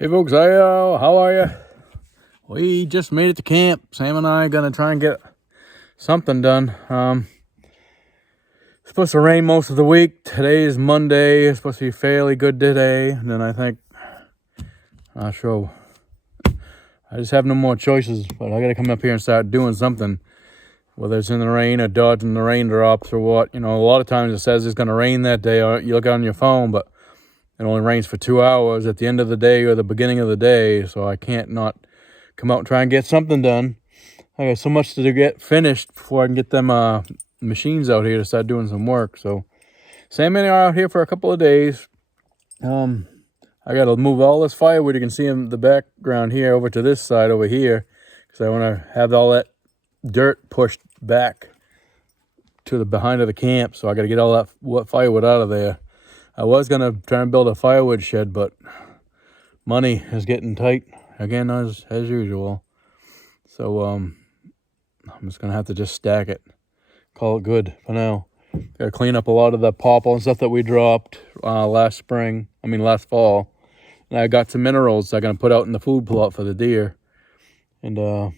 Hey folks, how are you? We just made it to camp. Sam and I are gonna try and get something done. It's supposed to rain most of the week. Today is Monday. It's supposed to be fairly good today. And then I think, not sure. I just have no more choices, but I gotta come up here and start doing something. Whether it's in the rain or dodging the raindrops or what. You know, a lot of times it says it's gonna rain that day, or you look on your phone, but it only rains for 2 hours at the end of the day or the beginning of the day, so I can't not come out and try and get something done. I got so much to get finished before I can get them machines out here to start doing some work. So Sam and I are out here for a couple of days. I got to move all this firewood you can see in the background here over to this side over here, because I want to have all that dirt pushed back to the behind of the camp. So I got to get all that firewood out of there. I was going to try and build a firewood shed, but money is getting tight again as usual. So I'm just going to have to just stack it. Call it good for now. Got to clean up a lot of the poplar and stuff that we dropped last fall. And I got some minerals I'm going to put out in the food plot for the deer. And so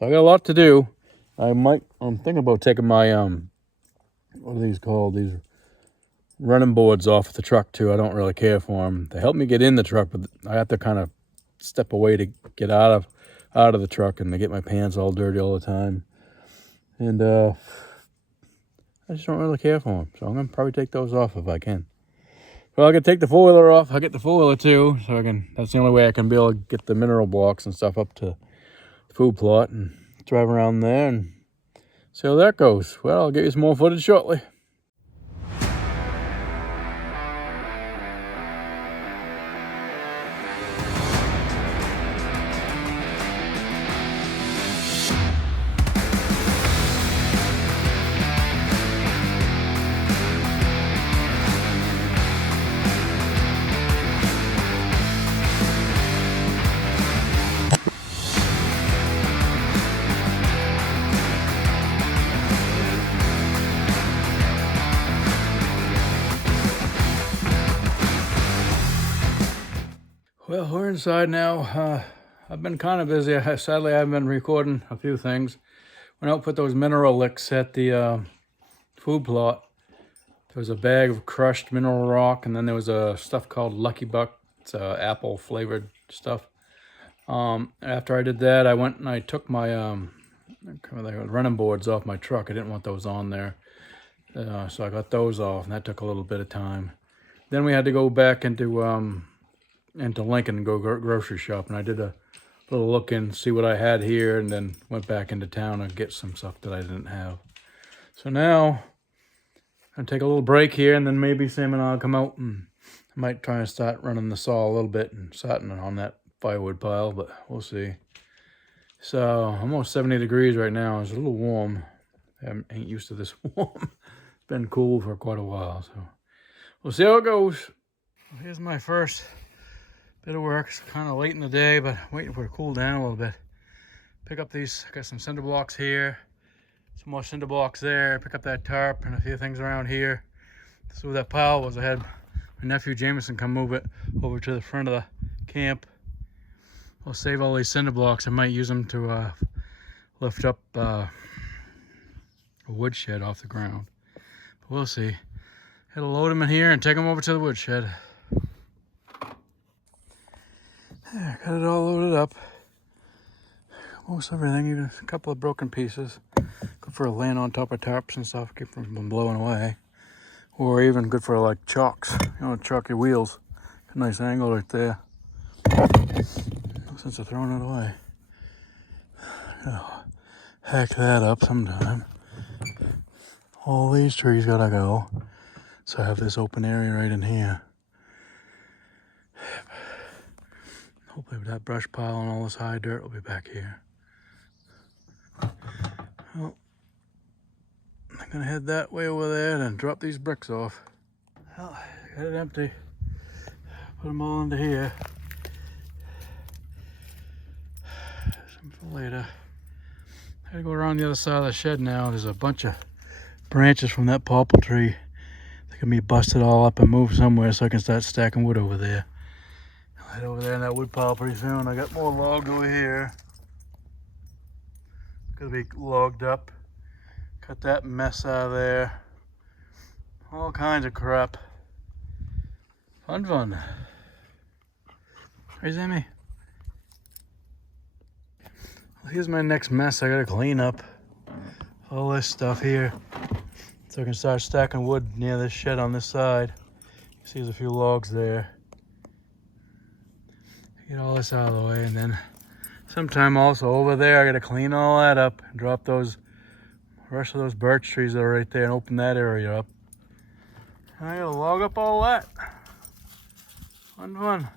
I got a lot to do. I'm thinking about taking my, what are these called? These running boards off the truck too. I don't really care for them. They help me get in the truck, but I have to kind of step away to get out of the truck, and they get my pants all dirty all the time. And I just don't really care for them, so I'm gonna probably take those off if I can. Well, I can take the four-wheeler off. I get the four-wheeler too, so that's the only way I can be able to get the mineral blocks and stuff up to the food plot and drive around there and see how that goes. Well, I'll get you some more footage shortly. Well, we're inside now. I've been kind of busy. Sadly, I've been recording a few things. Went out and put those mineral licks at the food plot. There was a bag of crushed mineral rock, and then there was a stuff called Lucky Buck. It's apple flavored stuff. After I did that, I went and I took my running boards off my truck. I didn't want those on there. So I got those off, and that took a little bit of time. Then we had to go back into Lincoln and go grocery shop, and I did a little look and see what I had here, and then went back into town and get some stuff that I didn't have. So now I'm gonna take a little break here, and then maybe Sam and I'll come out and I might try and start running the saw a little bit and starting on that firewood pile, but we'll see. So almost 70 degrees right now. It's a little warm. I ain't used to this warm. It's been cool for quite a while, so we'll see how it goes. Well, here's my first bit of work. It's kind of late in the day, but I'm waiting for it to cool down a little bit. Pick up these, got some cinder blocks here, some more cinder blocks there, pick up that tarp and a few things around here. This is where that pile was. I had my nephew Jameson come move it over to the front of the camp. I'll save all these cinder blocks. I might use them to lift up a woodshed off the ground. But we'll see. Gotta load them in here and take them over to the woodshed. Yeah, got it all loaded up. Most everything, even a couple of broken pieces. Good for laying on top of tarps and stuff, keep them from blowing away. Or even good for like chocks, chalk your wheels. A nice angle right there. No sense of throwing it away. Hack that up sometime. All these trees gotta go. So I have this open area right in here. Hopefully with that brush pile and all this high dirt will be back here. Well, I'm gonna head that way over there and drop these bricks off. Well, I got it empty. Put them all into here. Some for later. I gotta go around the other side of the shed now. There's a bunch of branches from that poplar tree that can be busted all up and moved somewhere so I can start stacking wood over there. Head over there in that wood pile pretty soon. I got more logs over here. Gonna be logged up. Cut that mess out of there. All kinds of crap. Fun. Hey, Sammy. Well, here's my next mess I gotta clean up. All this stuff here. So I can start stacking wood near this shed on this side. You see there's a few logs there. Get all this out of the way, and then sometime also over there I gotta clean all that up and drop those rest of those birch trees that are right there and open that area up. And I gotta log up all that. Fun.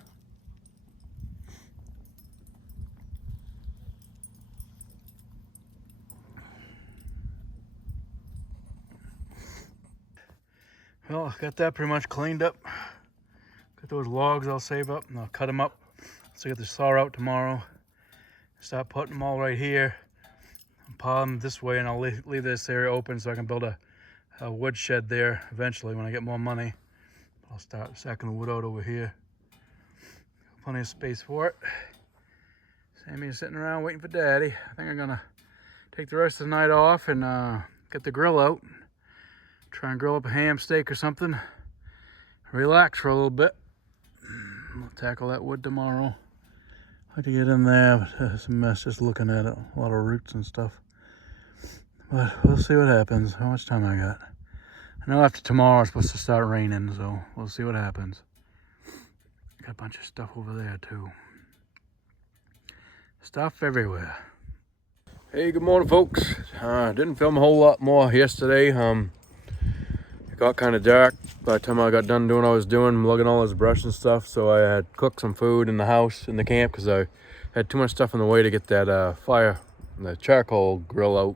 Well, I got that pretty much cleaned up. Got those logs I'll save up and I'll cut them up. So I get the saw out tomorrow. Start putting them all right here. Pile them this way, and I'll leave this area open so I can build a wood shed there eventually when I get more money. I'll start stacking the wood out over here. Plenty of space for it. Sammy's sitting around waiting for Daddy. I think I'm gonna take the rest of the night off and get the grill out. Try and grill up a ham steak or something. Relax for a little bit. We'll tackle that wood tomorrow. Like to get in there, but it's a mess just looking at it. A lot of roots and stuff. But we'll see what happens. How much time I got? I know after tomorrow it's supposed to start raining, so we'll see what happens. Got a bunch of stuff over there too. Stuff everywhere. Hey, good morning, folks. Didn't film a whole lot more yesterday. It got kind of dark by the time I got done doing what I was doing, lugging all this brush and stuff. So I had cooked some food in the house, in the camp, because I had too much stuff in the way to get that the charcoal grill out.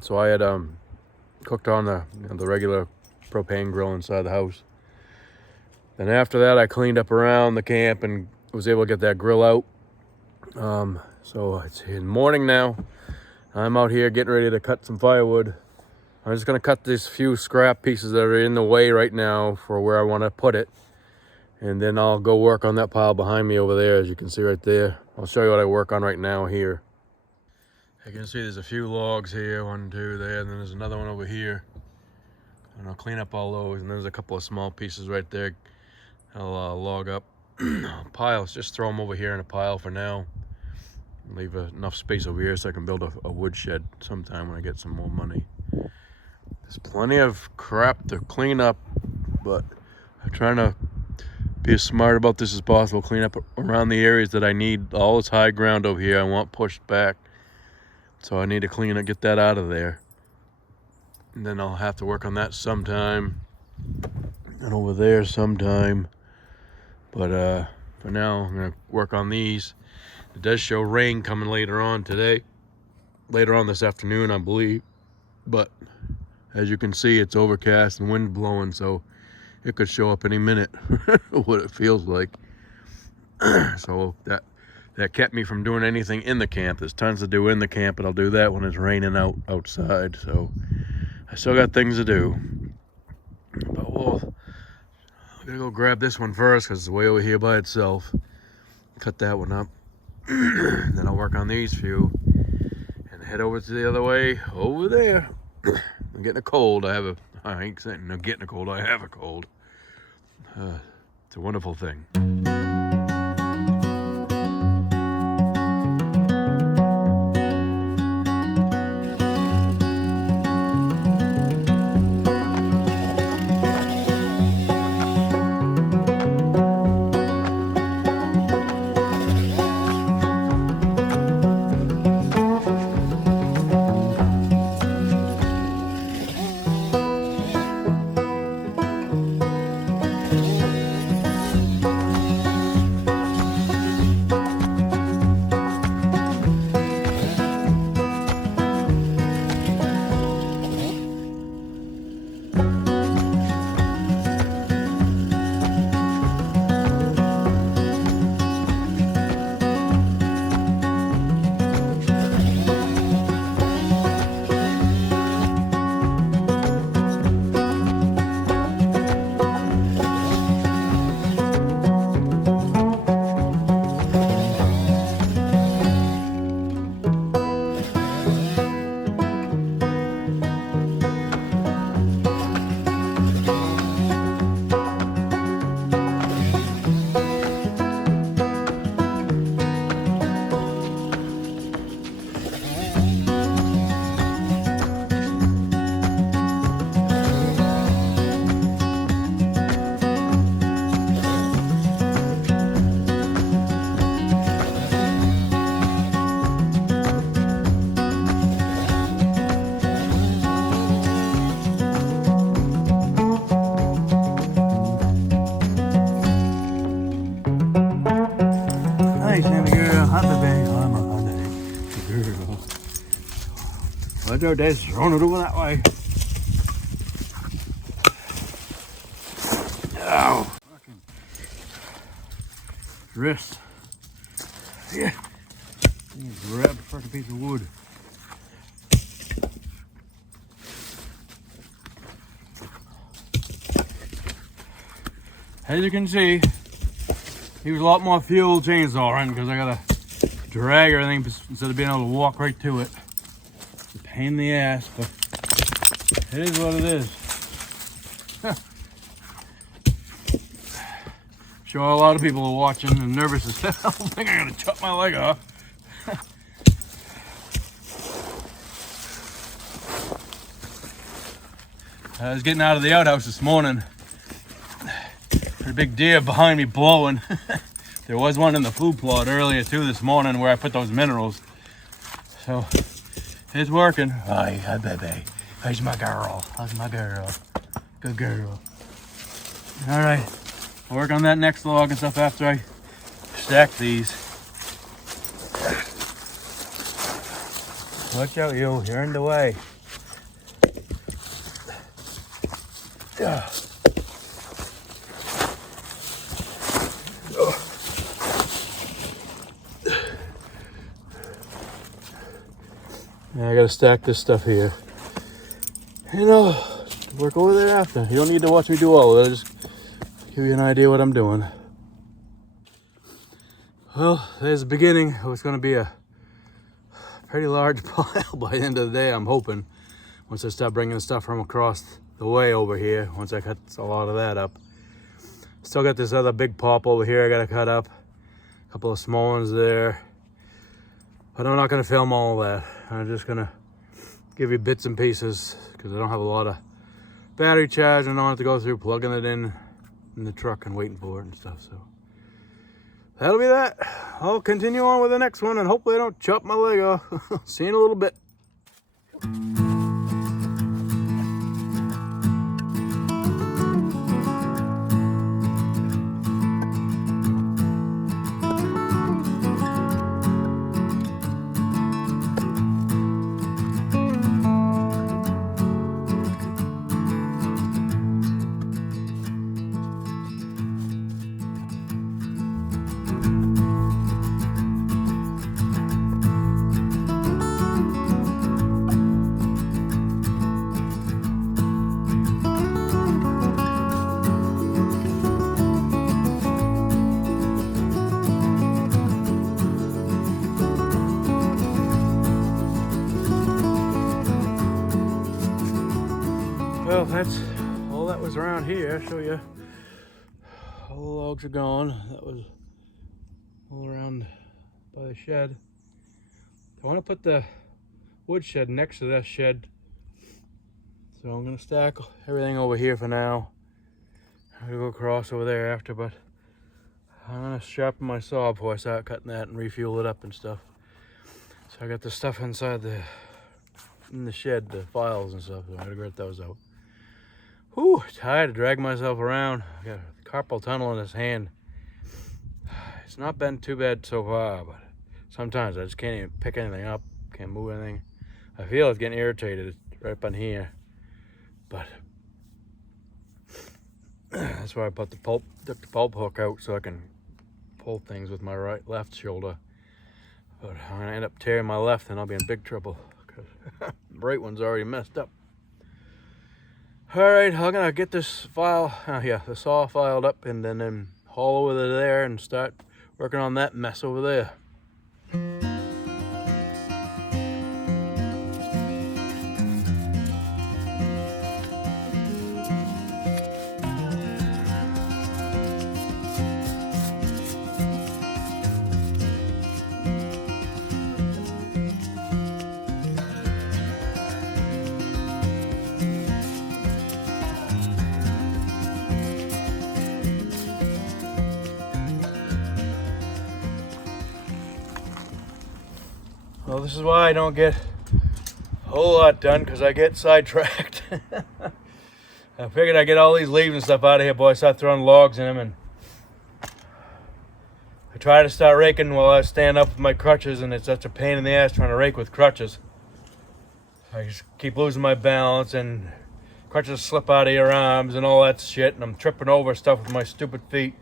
So I had cooked on the regular propane grill inside the house. Then after that, I cleaned up around the camp and was able to get that grill out. So it's in the morning now. I'm out here getting ready to cut some firewood. I'm just gonna cut these few scrap pieces that are in the way right now for where I want to put it. And then I'll go work on that pile behind me over there, as you can see right there. I'll show you what I work on right now here. You can see there's a few logs here, 1, 2 there, and then there's another one over here. And I'll clean up all those, and there's a couple of small pieces right there. I'll log up piles, just throw them over here in a pile for now. Leave enough space over here so I can build a wood shed sometime when I get some more money. There's plenty of crap to clean up, but I'm trying to be as smart about this as possible. Clean up around the areas that I need. All this high ground over here I want pushed back. So I need to clean it, get that out of there. And then I'll have to work on that sometime. And over there sometime. But for now, I'm going to work on these. It does show rain coming later on today. Later on this afternoon, I believe. But as you can see, it's overcast and wind blowing, so it could show up any minute. What it feels like. So that kept me from doing anything in the camp. There's tons to do in the camp, but I'll do that when it's raining outside. So I still got things to do. But I'm gonna go grab this one first because it's way over here by itself. Cut that one up. Then I'll work on these few and head over to the other way over there. I'm getting a cold. I ain't saying no getting a cold. I have a cold. It's a wonderful thing. Watch out, Dad's throwing it over that way. Ow. Fucking wrist. Yeah. Grab a fucking piece of wood. As you can see, he was a lot more fuel chainsaw running because I gotta drag everything instead of being able to walk right to it. It's a pain in the ass, but it is what it is. Sure, a lot of people are watching and nervous as hell. I think I'm gonna chop my leg off. I was getting out of the outhouse this morning. There's a big deer behind me blowing. There was one in the food plot earlier too this morning where I put those minerals. So it's working. Hi, baby. How's my girl? How's my girl? Good girl. All right, I'll work on that next log and stuff after I stack these. Watch out, you're in the way. Yeah, I gotta stack this stuff here. Work over there after. You don't need to watch me do all of it. I'll just give you an idea what I'm doing. Well, there's the beginning. It's gonna be a pretty large pile by the end of the day, I'm hoping. Once I start bringing the stuff from across the way over here, once I cut a lot of that up. Still got this other big pop over here I gotta cut up. A couple of small ones there. But I'm not gonna film all of that. I'm just gonna give you bits and pieces because I don't have a lot of battery charge and I don't have to go through plugging it in the truck and waiting for it and stuff. So that'll be that. I'll continue on with the next one and hopefully I don't chop my leg off. See you in a little bit. Well, that's all that was around here. I'll show you. All the logs are gone. That was all around by the shed. I want to put the wood shed next to that shed. So I'm going to stack everything over here for now. I'm going to go across over there after, but I'm going to sharpen my saw before I start cutting that and refuel it up and stuff. So I got the stuff inside in the shed, the files and stuff, so I gotta get those out. Whew, tired to drag myself around. I got a carpal tunnel in this hand. It's not been too bad so far, but sometimes I just can't even pick anything up, can't move anything. I feel it's getting irritated. It's right up in here, but that's why I put the pulp hook out so I can pull things with my left shoulder. But I'm gonna end up tearing my left and I'll be in big trouble because the right one's already messed up. All right, I'm gonna get this the saw filed up and then haul over to there and start working on that mess over there. Well, this is why I don't get a whole lot done, because I get sidetracked. I figured I'd get all these leaves and stuff out of here before I start throwing logs in them, and I try to start raking while I stand up with my crutches, and it's such a pain in the ass trying to rake with crutches. I just keep losing my balance and crutches slip out of your arms and all that shit, and I'm tripping over stuff with my stupid feet.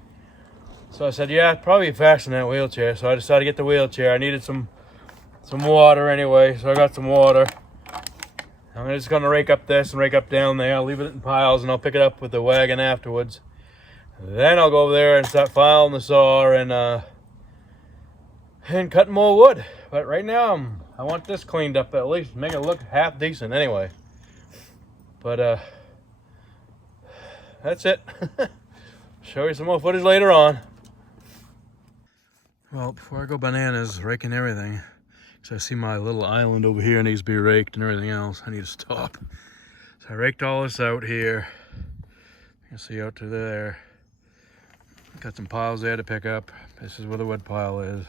So I said, yeah, I'd probably fasten that wheelchair. So I decided to get the wheelchair. I needed some water anyway, so I got some water. I'm just gonna rake up this and rake up down there. I'll leave it in piles and I'll pick it up with the wagon afterwards. Then I'll go over there and start filing the saw and cutting more wood. But right now I want this cleaned up, at least make it look half decent anyway. But that's it. Show you some more footage later on. Well, before I go bananas raking everything, because I see my little island over here needs to be raked and everything else, I need to stop. So I raked all this out here. You can see out to there. Got some piles there to pick up. This is where the wood pile is.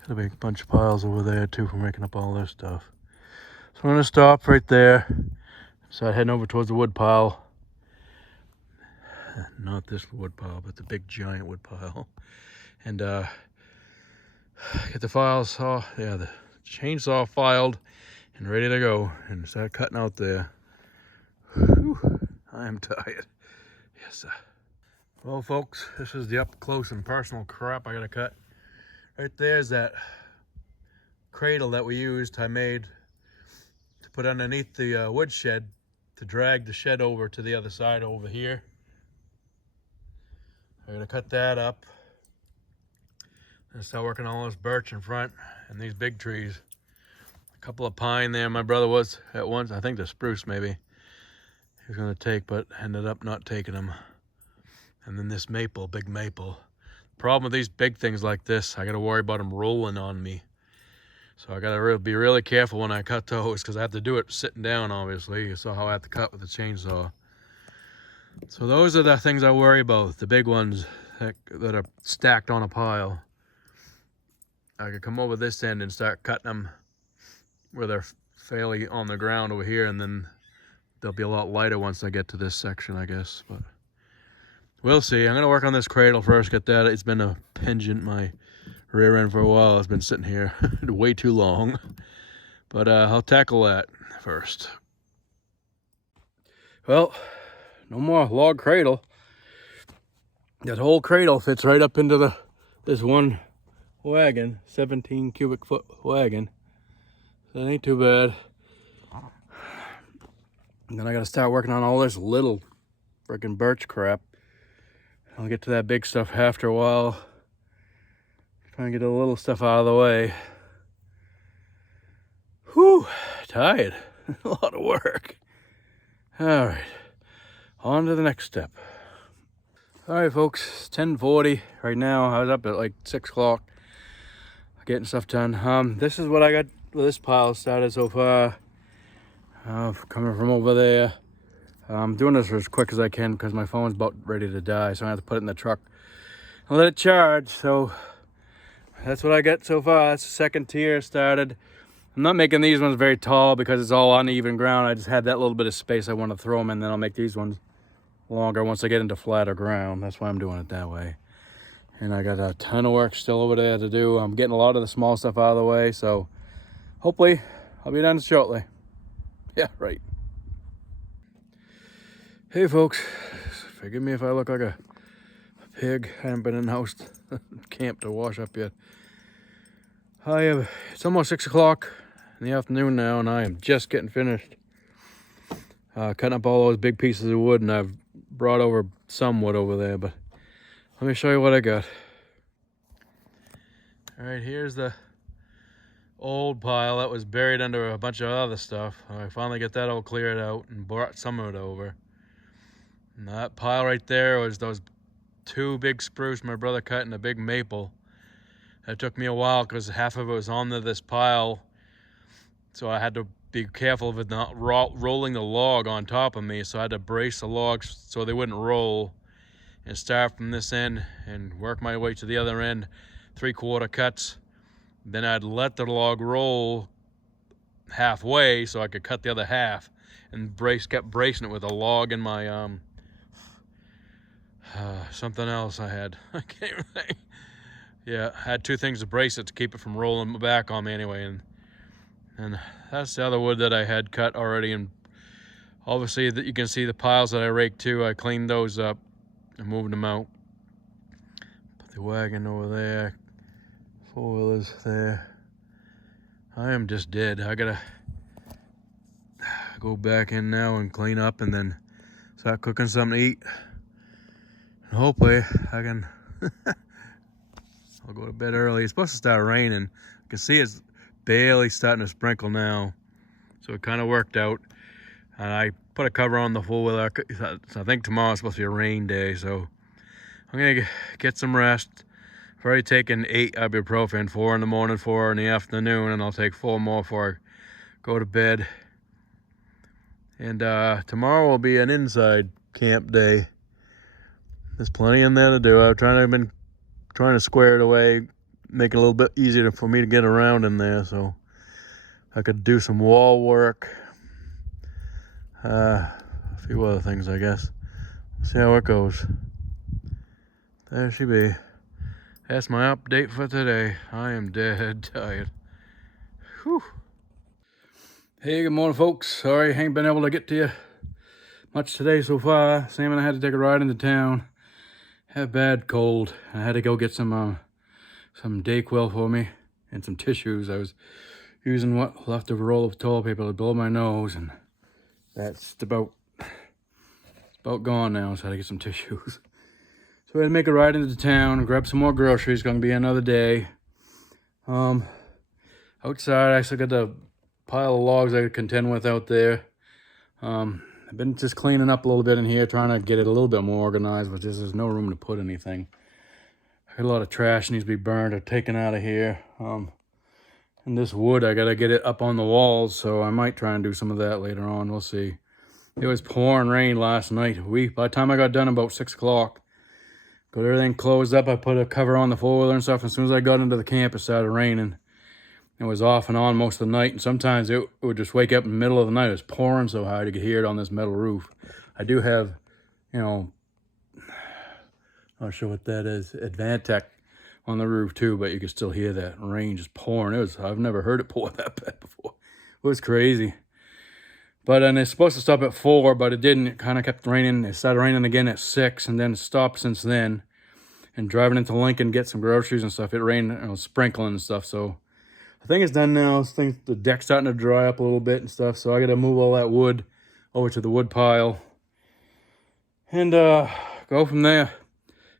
Got a big bunch of piles over there too for making up all this stuff. So I'm gonna stop right there. Start heading over towards the wood pile. Not this wood pile, but the big giant wood pile. And get the the chainsaw filed and ready to go and start cutting out there. Whew, I am tired. Yes, sir. Well, folks, this is the up close and personal crap I gotta cut. Right there's that cradle that we used, I made to put underneath the wood shed to drag the shed over to the other side over here. I'm gonna cut that up and start working on all this birch in front and these big trees. A couple of pine there my brother was at once, I think the spruce maybe, he was gonna take, but ended up not taking them. And then this maple, big maple. Problem with these big things like this, I gotta worry about them rolling on me. So I gotta be really careful when I cut those, because I have to do it sitting down, obviously. You saw how I have to cut with the chainsaw. So those are the things I worry about, the big ones that are stacked on a pile. I could come over this end and start cutting them where they're fairly on the ground over here, and then they'll be a lot lighter once I get to this section, I guess. But we'll see. I'm gonna work on this cradle first, get that. It's been a pingent, my rear end for a while. It's been sitting here way too long. But I'll tackle that first. Well, no more log cradle. That whole cradle fits right up into this one wagon, 17 cubic foot wagon. So that ain't too bad. And then I gotta start working on all this little freaking birch crap. I'll get to that big stuff after a while. Try and get the little stuff out of the way. Whew, tired. A lot of work. All right, on to the next step. All right, folks, it's 10:40 right now. I was up at like 6 o'clock getting stuff done. This is what I got with this pile started so far. Coming from over there. I'm doing this as quick as I can because my phone's about ready to die, so I have to put it in the truck and let it charge. So that's what I got so far. That's the second tier started. I'm not making these ones very tall because it's all uneven ground. I just had that little bit of space I want to throw them in, then I'll make these ones longer once I get into flatter ground. That's why I'm doing it that way. And I got a ton of work still over there to do. I'm getting a lot of the small stuff out of the way, so hopefully I'll be done shortly. Yeah, right. Hey folks, forgive me if I look like a pig. I haven't been in the house camp to wash up yet. It's almost 6 o'clock in the afternoon now, and I am just getting finished cutting up all those big pieces of wood, and I've brought over some wood over there, but let me show you what I got. All right, here's the old pile that was buried under a bunch of other stuff. I finally got that all cleared out and brought some of it over. And that pile right there was those 2 big spruce my brother cut and a big maple. It took me a while because half of it was on this pile, so I had to be careful of it not rolling the log on top of me, so I had to brace the logs so they wouldn't roll and start from this end and work my way to the other end, 3/4 cuts. Then I'd let the log roll halfway so I could cut the other half, and kept bracing it with a log in my something else I had. I can't even think. Yeah, I had 2 things to brace it to keep it from rolling back on me anyway, and And that's the other wood that I had cut already. And obviously that you can see the piles that I raked too. I cleaned those up and moved them out. Put the wagon over there. Four-wheelers there. I am just dead. I gotta go back in now and clean up and then start cooking something to eat. And hopefully I can I'll go to bed early. It's supposed to start raining. I can see it's barely starting to sprinkle now. So it kind of worked out. And I put a cover on the four-wheeler. So I think tomorrow's supposed to be a rain day. So I'm gonna get some rest. I've already taken 8 ibuprofen, 4 in the morning, 4 in the afternoon, and I'll take 4 more before I go to bed. And tomorrow will be an inside camp day. There's plenty in there to do. I've been trying to square it away, make it a little bit easier for me to get around in there, so I could do some wall work, a few other things, I guess. We'll see how it goes. There she be. That's my update for today. I am dead tired. Whew. Hey, good morning, folks. Sorry I ain't been able to get to you much today so far. Sam and I had to take a ride into town. Had a bad cold. I had to go get some Dayquil for me and some tissues. I was using what left of a roll of toilet paper to blow my nose, and that's about gone now. So I had to get some tissues. So I had to make a ride into town and grab some more groceries. It's gonna be another day. Outside I still got the pile of logs I could contend with out there. I've been just cleaning up a little bit in here, trying to get it a little bit more organized, but there's no room to put anything. I got a lot of trash needs to be burned or taken out of here. And this wood, I gotta get it up on the walls, so I might try and do some of that later on. We'll see. It was pouring rain last night. By the time I got done about 6 o'clock, got everything closed up. I put a cover on the four-wheeler and stuff. As soon as I got into the camp, it started raining. It was off and on most of the night, and sometimes it would just wake up in the middle of the night. It was pouring so hard you could hear it on this metal roof. I do have, not sure what that is, Advantech on the roof too, but you could still hear that rain just pouring. I've never heard it pour that bad before. It was crazy. But and it's supposed to stop at 4, but it didn't. It kind of kept raining. It started raining again at 6, and then it stopped since then. And driving into Lincoln, get some groceries and stuff, it rained, sprinkling and stuff, so I think it's done now. I think the deck's starting to dry up a little bit and stuff, so I got to move all that wood over to the wood pile and go from there.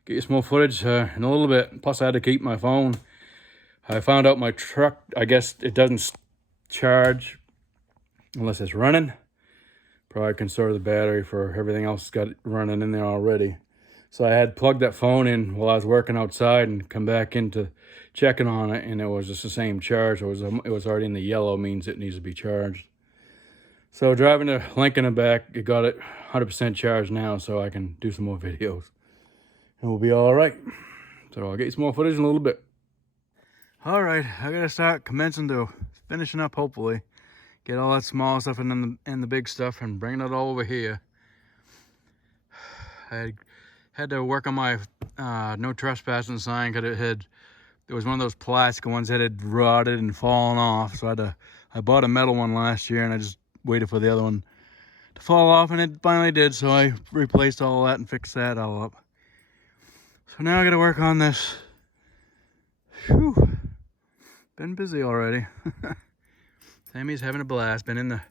Get you some more footage in a little bit. Plus, I had to keep my phone. I found out my truck, I guess it doesn't charge unless it's running. Probably conserve the battery for everything else got running in there already. So I had plugged that phone in while I was working outside and come back into checking on it, and it was just the same charge. It was already in the yellow, means it needs to be charged. So driving to Lincoln and back, it got it 100% charged now, so I can do some more videos. And we'll be all right. So I'll get you some more footage in a little bit. All right, I gotta start commencing to finishing up, hopefully. Get all that small stuff and the big stuff and bringing it all over here. I had to work on my no trespassing sign because it was one of those plastic ones that had rotted and fallen off. So I bought a metal one last year, and I just waited for the other one to fall off, and it finally did. So I replaced all that and fixed that all up. So now I got to work on this. Whew. Been busy already. Sammy's having a blast. Been in the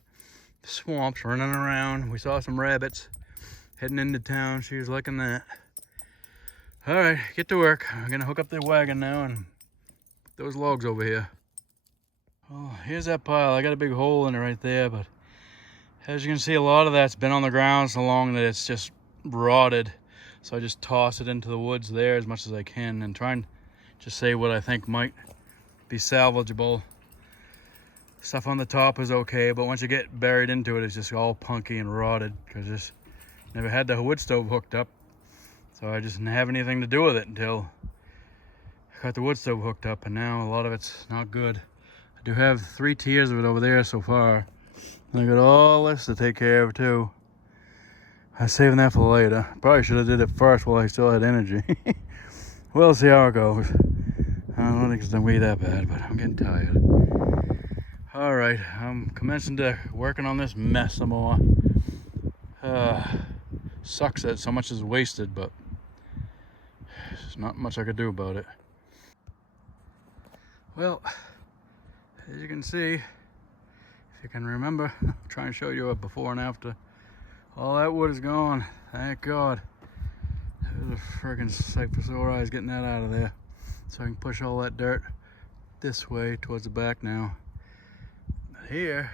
swamps, running around. We saw some rabbits heading into town. She was liking that. All right, get to work. I'm gonna hook up the wagon now and put those logs over here. Oh, here's that pile. I got a big hole in it right there, but as you can see, a lot of that's been on the ground so long that it's just rotted. So I just toss it into the woods there as much as I can and try and just save what I think might be salvageable. Stuff on the top is okay, but once you get buried into it, it's just all punky and rotted because just never had the wood stove hooked up. So I just didn't have anything to do with it until I got the wood stove hooked up, and now a lot of it's not good. I do have 3 tiers of it over there so far. And I got all this to take care of too. I was saving that for later. Probably should have did it first while I still had energy. We'll see how it goes. I don't think it's gonna be that bad, but I'm getting tired. All right, I'm commencing to working on this mess some more. Sucks that so much is wasted, but there's not much I could do about it. Well, as you can see, if you can remember, I'll try and show you a before and after. All that wood is gone, thank God. It was a friggin' sight for sore eyes getting that out of there. So I can push all that dirt this way towards the back now. But here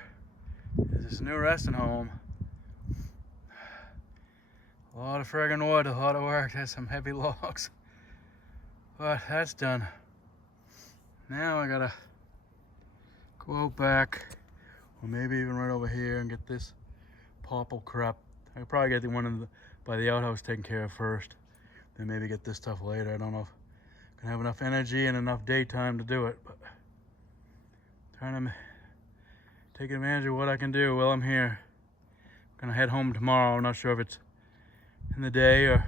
is this new resting home. A lot of friggin' wood, a lot of work. There's some heavy logs. But that's done. Now I gotta go out back, or maybe even right over here, and get this popple crap. I could probably get the one by the outhouse taken care of first. Then maybe get this stuff later. I don't know if I can have enough energy and enough daytime to do it, but trying to take advantage of what I can do while I'm here. I'm gonna head home tomorrow. I'm not sure if it's in the day or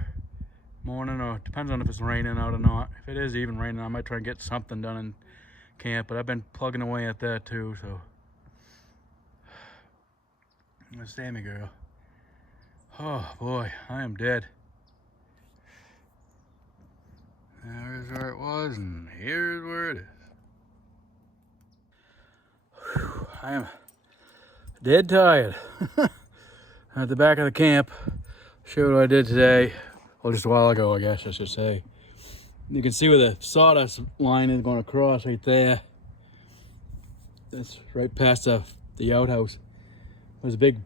morning, or it depends on if it's raining out or not. If it is even raining, I might try and get something done in camp, but I've been plugging away at that too, so. Understand me, girl. Oh boy, I am dead. There's where it was, and here's where it is. Whew, I am dead tired. At the back of the camp, show what I did today. Well, just a while ago, I guess I should say. You can see where the sawdust line is going across right there. That's right past the outhouse. There's a big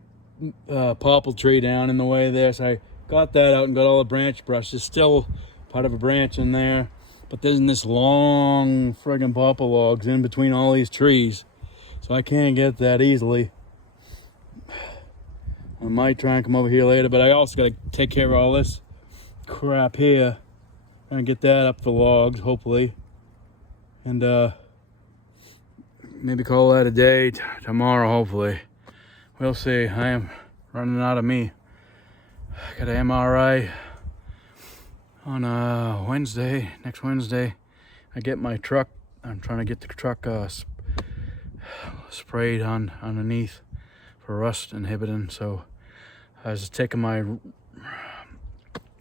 popple tree down in the way there, so I got that out and got all the branch brush. There's still part of a branch in there, but there's this long friggin' popple logs in between all these trees, so I can't get that easily. I might try and come over here later, but I also got to take care of all this crap here and get that up the logs, hopefully, and maybe call that a day tomorrow, hopefully. We'll see. I am running out of me. I got an MRI on Wednesday, next Wednesday. I get my truck. I'm trying to get the truck sprayed on underneath for rust inhibiting. So I was taking my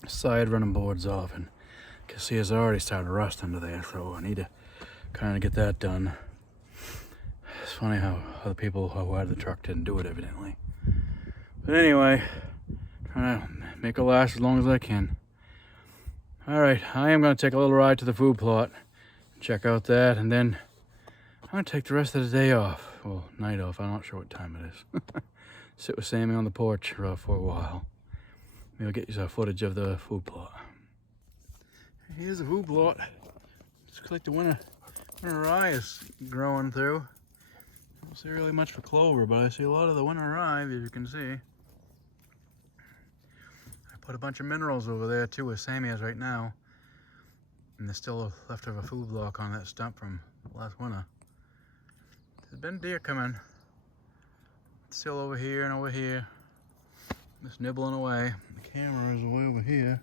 side running boards off, and you can see it's already started to rust under there. So I need to kind of get that done. It's funny how other people who had the truck didn't do it, evidently. But anyway, trying to make it last as long as I can. All right, I am going to take a little ride to the food plot, check out that, and then I'm going to take the rest of the day off. Well, night off. I'm not sure what time it is. Sit with Sammy on the porch for a while. Maybe I'll get you some footage of the food plot. Here's the food plot. Looks like the winter rye is growing through. I don't see really much for clover, but I see a lot of the winter rye, as you can see. I put a bunch of minerals over there too, where Sammy is right now. And there's still left of a food block on that stump from last winter. There's been deer coming. Still over here and over here. Just nibbling away. The camera is way over here.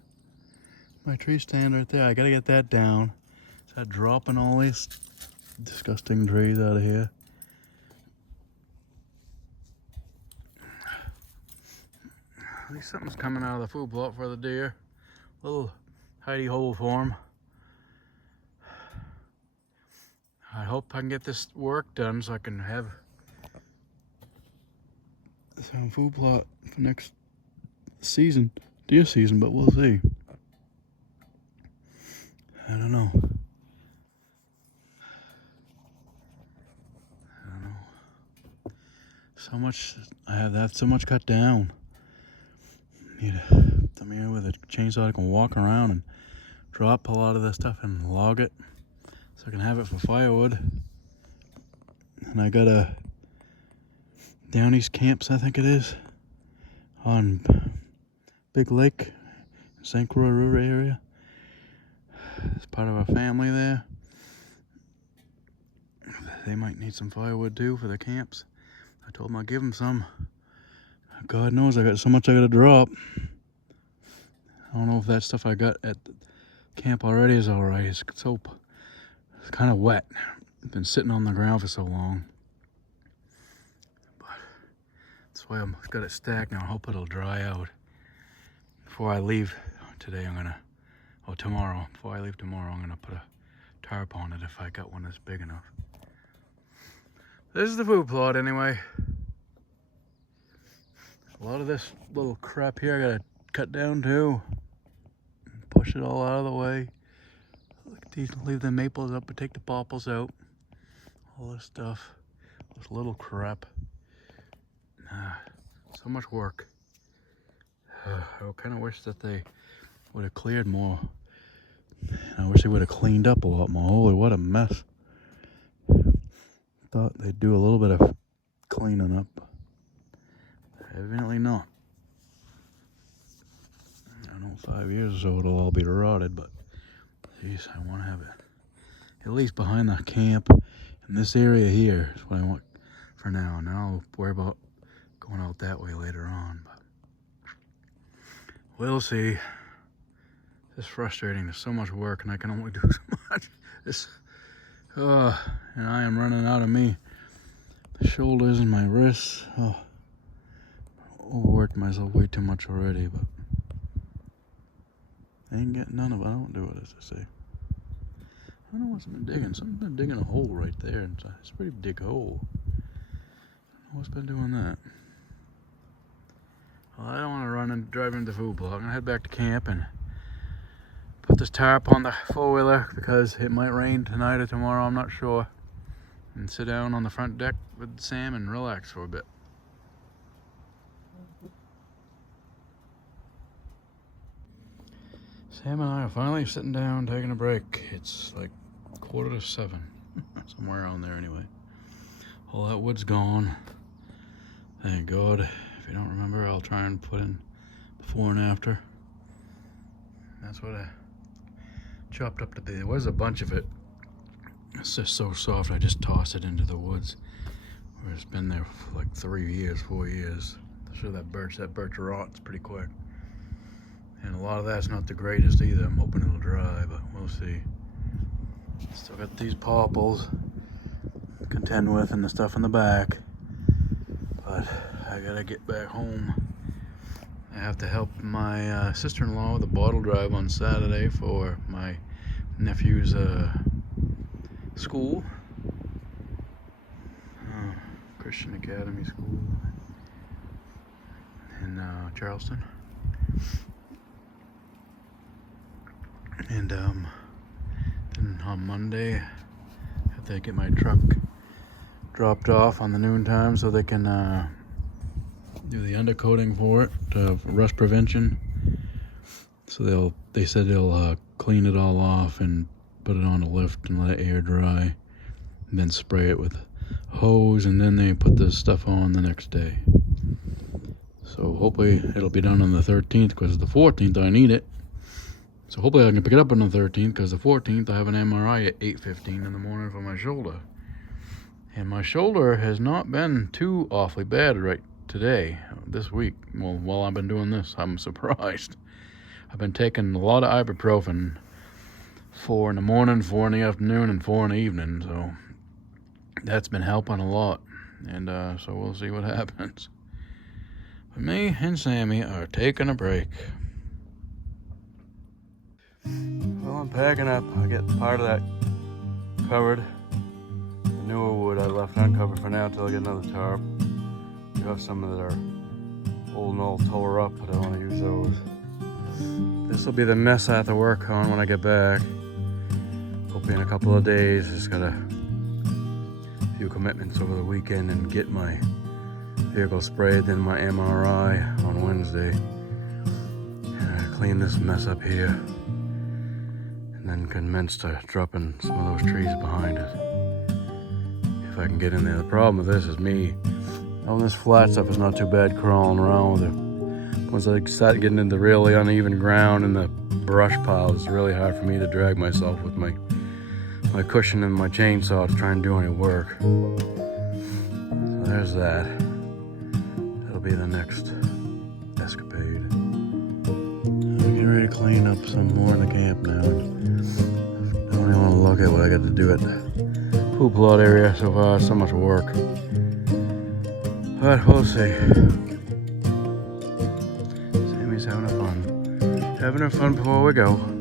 My tree stand right there. I gotta get that down. Start dropping all these disgusting trees out of here. At least something's coming out of the food plot for the deer. A little hidey hole for them. I hope I can get this work done so I can have some food plot for next season, deer season, but we'll see. I don't know. So much, I have that so much cut down. Need something here with a chainsaw I can walk around and drop a lot of this stuff and log it so I can have it for firewood. And I got a Down East Camps, I think it is, on Big Lake, St. Croix River area. It's part of our family there. They might need some firewood too for their camps. I told them I'd give them some. God knows I got so much I gotta drop. I don't know if that stuff I got at the camp already is alright. It's kind of wet. It's been sitting on the ground for so long. That's why I've got it stacked now. I hope it'll dry out. Before I leave today, tomorrow, before I leave tomorrow, I'm gonna put a tarp on it if I got one that's big enough. This is the food plot anyway. A lot of this little crap here I gotta cut down too. Push it all out of the way. Look at these, leave the maples up but take the popples out. All this stuff. This little crap. So much work. I kind of wish that they would have cleared more. I wish they would have cleaned up a lot more. Holy, what a mess. Thought they'd do a little bit of cleaning up. Evidently not. I know 5 years or so it'll all be rotted, but geez, I want to have it at least behind the camp in this area here is what I want for now. Now I'll worry about going out that way later on, but we'll see. It's frustrating. There's so much work and I can only do so much. And I am running out of me. The shoulders and my wrists. Overworked myself way too much already, but I ain't getting none of it. I don't do it, as I say. I don't know what's been digging. Someone's been digging a hole right there. It's a pretty big hole. I don't know what's been doing that. Well, I don't want to run and drive into the food plot. I'm going to head back to camp and put this tarp on the four-wheeler because it might rain tonight or tomorrow. I'm not sure. And sit down on the front deck with Sam and relax for a bit. Sam and I are finally sitting down, taking a break. It's like 6:45, somewhere around there anyway. All that wood's gone. Thank God. If you don't remember, I'll try and put in before and after. That's what I chopped up to be. There was a bunch of it. It's just so soft, I just tossed it into the woods. Where it's been there for like 3 years, 4 years. I'm sure that birch rots pretty quick. And a lot of that's not the greatest either. I'm hoping it'll dry, but we'll see. Still got these popples to contend with and the stuff in the back. But I gotta get back home. I have to help my sister-in-law with a bottle drive on Saturday for my nephew's school. Christian Academy School in Charleston. And then on Monday, I have to get my truck dropped off on the noon time so they can do the undercoating for it, rust prevention. So they said they'll clean it all off and put it on a lift and let it air dry, and then spray it with hose, and then they put the stuff on the next day. So hopefully it'll be done on the 13th because the 14th I need it. So hopefully I can pick it up on the 13th because the 14th I have an MRI at 8:15 in the morning for my shoulder. And my shoulder has not been too awfully bad right today, this week. Well, while I've been doing this, I'm surprised. I've been taking a lot of ibuprofen, 4 in the morning, 4 in the afternoon, and 4 in the evening. So that's been helping a lot. And so we'll see what happens. But me and Sammy are taking a break. Well, I'm packing up. I get part of that covered. The newer wood I left uncovered for now until I get another tarp. You have some that are old and all tore up, but I want to use those. This will be the mess I have to work on when I get back. Hopefully in a couple of days. Just got a few commitments over the weekend and get my vehicle sprayed, then my MRI on Wednesday. Clean this mess up here. And then commence to dropping some of those trees behind it. If I can get in there. The problem with this is me. All this flat stuff is not too bad crawling around with it. Once I start getting into really uneven ground and the brush piles, it's really hard for me to drag myself with my cushion and my chainsaw to try and do any work. So there's that. That'll be the next escapade. I'm getting ready to clean up some more in the camp now. I don't even want to look at what I got to do at the pool plot area so far. So much work. But we'll see. Sammy's having her fun. Having her fun before we go.